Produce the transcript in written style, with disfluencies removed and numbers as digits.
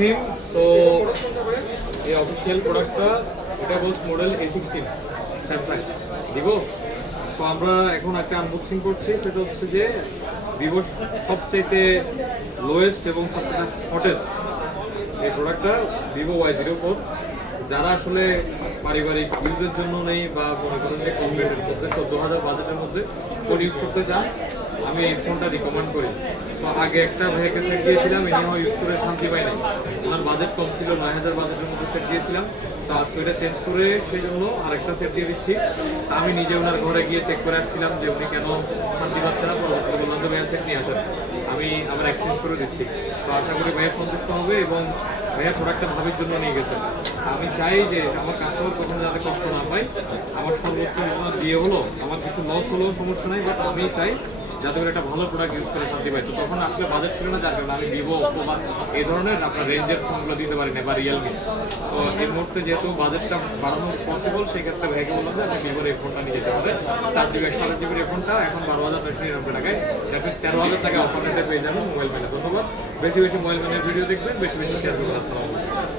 রহিম। So এই official প্রোডাক্টটা এটা বলস মডেল A16 স্যামসাং দিব। সো আমরা এখন একটা আনবক্সিং করছি, সেটা হচ্ছে যে ভিভোর সবচাইতে লোয়েস্ট এবং সবচেয়ে হটেস্ট এই প্রোডাক্টটা ভিভো Y04। যারা আসলে পারিবারিক ইউজের জন্য নেই বা মনে করেন যে কম রেটের মধ্যে 14,000 বাজেটের মধ্যে ফোন ইউজ করতে চান, আমি এই ফোনটা রিকমেন্ড করি। সো আগে একটা ভাইকে সেট দিয়েছিলাম, ইনিও ইউজ করে শান্তি পাই নাই। ওনার বাজেট কম ছিল, 9,000 বাজেটের মধ্যে সেট দিয়েছিলাম। তো আজকে এটা চেঞ্জ করে সেই জন্য আরেকটা সেট দিয়ে দিচ্ছি। আমি নিজে ওনার ঘরে গিয়ে চেক করে আসছিলাম যে উনি কেন শান্তি পাচ্ছে না। পরবর্তীতে বললাম তো ভাইয়া সেট নিয়ে আসেন, আমি আবার এক্সচেঞ্জ করে দিচ্ছি। তো আশা করি ভাইয়া সন্তুষ্ট হবে এবং ভাইয়া প্রোডাক্টটা ভাবির জন্য নিয়ে গেছেন। আমি চাই যে আমার কাস্টমার কখনো যাতে কষ্ট না পায়। আমার সর্বোচ্চ দিয়ে হলো, আমার কিছু লস হলেও সমস্যা নেই, বাট আমি চাই যাতে করে একটা ভালো প্রোডাক্ট ইউজ করে শান্তি পাই। তো তখন আসলে বাজেট ছিল না, যার কারণে আমি ভিভো, ওপো বা এই ধরনের আপনার রেঞ্জের ফোনগুলো দিতে পারি না, বা রিয়েলমি। সো এই মুহূর্তে যেহেতু বাজেটটা বাড়ানো পসিবল, সেই ক্ষেত্রে ভাইকে বললাম যে আপনি ভিভোর এই ফোনটা নিয়ে যেতে হবে। 4GB 128GB এই ফোনটা এখন 12,999 টাকায়, দ্যাট মিনস 13,000 টাকায় অফার রেটে পেয়ে যাবেন মোবাইল ম্যানে। ধন্যবাদ। বেশি বেশি মোবাইল ম্যানের ভিডিও দেখবেন, বেশি বেশি শেয়ার করবেন। আসসালামু আলাইকুম।